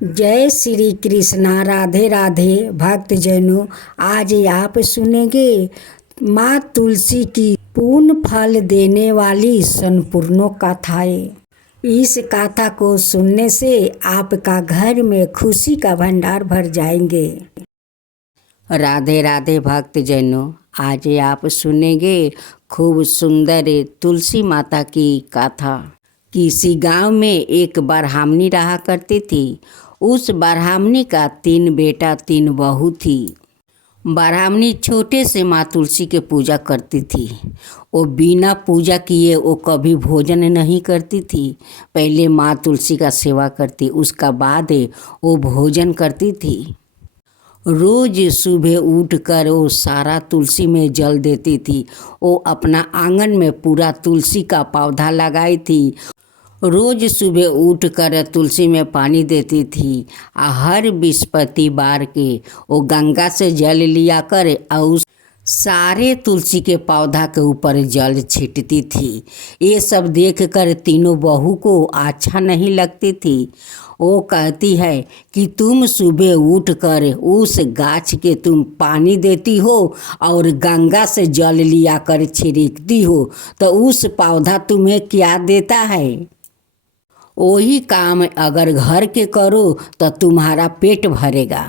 जय श्री कृष्णा। राधे राधे भक्तजनों, आज आप सुनेंगे माँ तुलसी की पूर्ण फल देने वाली संपूर्ण कथाएं। इस कथा को सुनने से आपका घर में खुशी का भंडार भर जाएंगे। राधे राधे भक्तजनों, आज आप सुनेंगे खूब सुंदर तुलसी माता की कथा। किसी गांव में एक ब्राह्मणी रहा करती थी। उस ब्राह्मणी का 3 बेटा 3 बहू थी। ब्राह्मणी छोटे से माँ तुलसी के पूजा करती थी। वो बिना पूजा किए वो कभी भोजन नहीं करती थी। पहले माँ तुलसी का सेवा करती, उसका बाद वो भोजन करती थी। रोज सुबह उठकर वो सारा तुलसी में जल देती थी। वो अपना आंगन में पूरा तुलसी का पौधा लगाई थी। रोज सुबह उठकर तुलसी में पानी देती थी। हर बृहस्पतिवार के वो गंगा से जल लिया कर और सारे तुलसी के पौधा के ऊपर जल छींटती थी। ये सब देखकर तीनों बहू को अच्छा नहीं लगती थी। वो कहती है कि तुम सुबह उठकर उस गाछ के तुम पानी देती हो और गंगा से जल लिया कर छिड़कती हो, तो उस पौधा तुम्हें क्या देता है? वही काम अगर घर के करो तो तुम्हारा पेट भरेगा।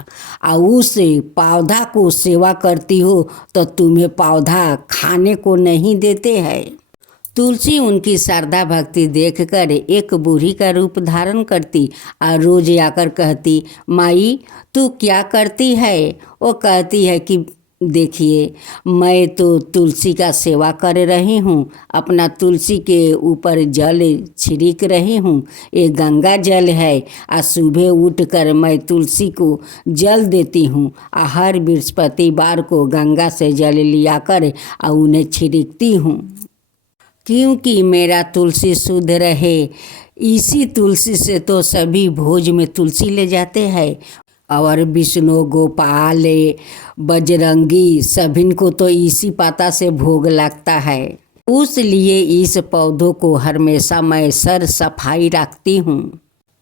और उस पौधा को सेवा करती हो तो तुम्हें पौधा खाने को नहीं देते हैं। तुलसी उनकी श्रद्धा भक्ति देखकर एक बूढ़ी का रूप धारण करती और रोज आकर कहती, माई तू क्या करती है? वो कहती है कि देखिए, मैं तो तुलसी का सेवा कर रही हूँ, अपना तुलसी के ऊपर जल छिड़क रही हूँ। ये गंगा जल है। आज सुबह उठकर मैं तुलसी को जल देती हूँ। हर बृहस्पतिवार को गंगा से जल लिया कर और उन्हें छिड़कती हूँ, क्योंकि मेरा तुलसी शुद्ध रहे। इसी तुलसी से तो सभी भोज में तुलसी ले जाते हैं और विष्णु, गोपाल, बजरंगी सभी को तो इसी पत्ता से भोग लगता है। उसलिए इस पौधों को हमेशा मैं सर सफाई रखती हूँ।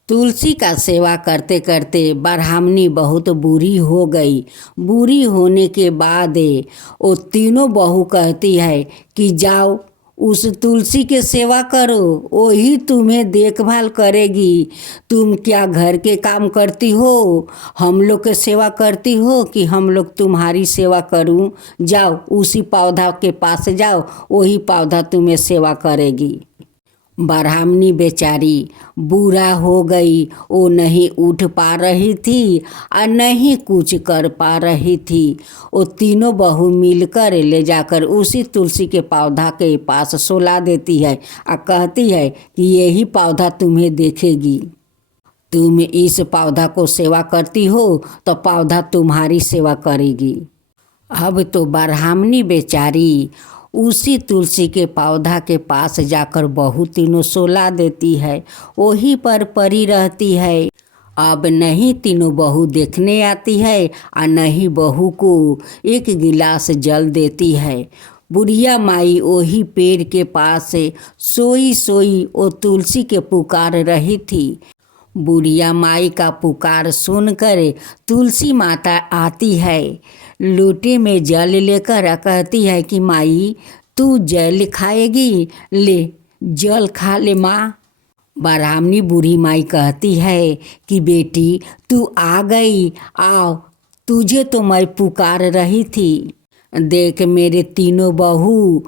तुलसी का सेवा करते करते ब्राह्मणी बहुत बुरी हो गई। बुरी होने के बाद वो तीनों बहू कहती है कि जाओ उस तुलसी के सेवा करो, वही तुम्हें देखभाल करेगी। तुम क्या घर के काम करती हो? हम लोग के सेवा करती हो कि हम लोग तुम्हारी सेवा करूं? जाओ उसी पौधा के पास जाओ, वही पौधा तुम्हें सेवा करेगी। ब्राह्मणी बेचारी बूढ़ा हो गई। वो नहीं उठ पा रही थी और नहीं कुछ कर पा रही थी। वो तीनों बहू मिलकर ले जाकर उसी तुलसी के पौधा के पास सुला देती है और कहती है कि यही पौधा तुम्हें देखेगी। तुम इस पौधा को सेवा करती हो तो पौधा तुम्हारी सेवा करेगी। अब तो ब्राह्मणी बेचारी उसी तुलसी के पौधा के पास जाकर बहू तीनों सुला देती है, वहीं पर पड़ी रहती है। अब नहीं तीनों बहू देखने आती है और नहीं बहू को एक गिलास जल देती है। बुढ़िया माई वही पेड़ के पास सोई सोई वो तुलसी के पुकार रही थी। बुढ़िया माई का पुकार सुनकर तुलसी माता आती है, लोटे में जल लेकर कहती है कि माई तू जल खाएगी, ले जल खा ले माँ। ब्राह्मणी बूढ़ी माई कहती है कि बेटी तू आ गई, आओ, तुझे तो मैं पुकार रही थी। देख मेरे तीनों बहू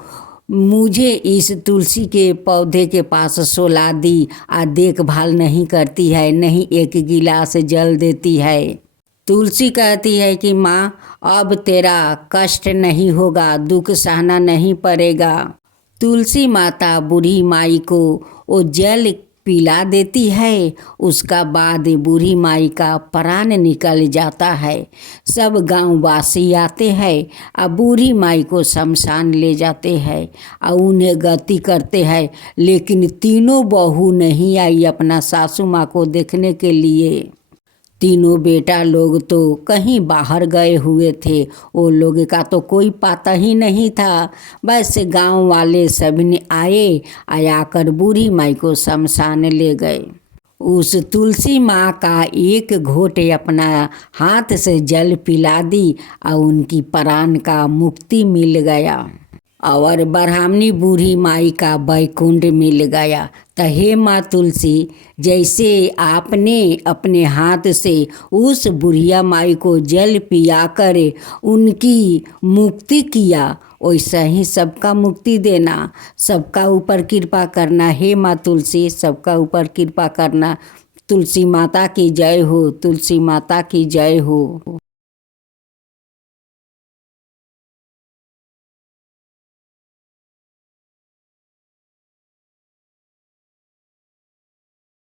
मुझे इस तुलसी के पौधे के पास सुला दी और देखभाल नहीं करती है, नहीं एक गिलास जल देती है। तुलसी कहती है कि माँ अब तेरा कष्ट नहीं होगा, दुख सहना नहीं पड़ेगा। तुलसी माता बूढ़ी माई को वो जल पिला देती है। उसका बाद बूढ़ी माई का प्राण निकल जाता है। सब गांववासी आते हैं और बूढ़ी माई को शमशान ले जाते हैं और उन्हें गति करते हैं। लेकिन तीनों बहू नहीं आई अपना सासू माँ को देखने के लिए। तीनों बेटा लोग तो कहीं बाहर गए हुए थे। वो लोग का तो कोई पता ही नहीं था। बस गांव वाले सभी ने आए, आकर बूढ़ी माई को शमशान ले गए। उस तुलसी माँ का एक घोट अपना हाथ से जल पिला दी और उनकी प्राण का मुक्ति मिल गया और ब्राह्मणी बूढ़ी माई का बैकुंठ मिल गया। तो हे माँ तुलसी, जैसे आपने अपने हाथ से उस बुढ़िया माई को जल पिया कर उनकी मुक्ति किया, वैसा ही सबका मुक्ति देना, सबका ऊपर कृपा करना। हे माँ तुलसी, सबका ऊपर कृपा करना। तुलसी माता की जय हो, तुलसी माता की जय हो।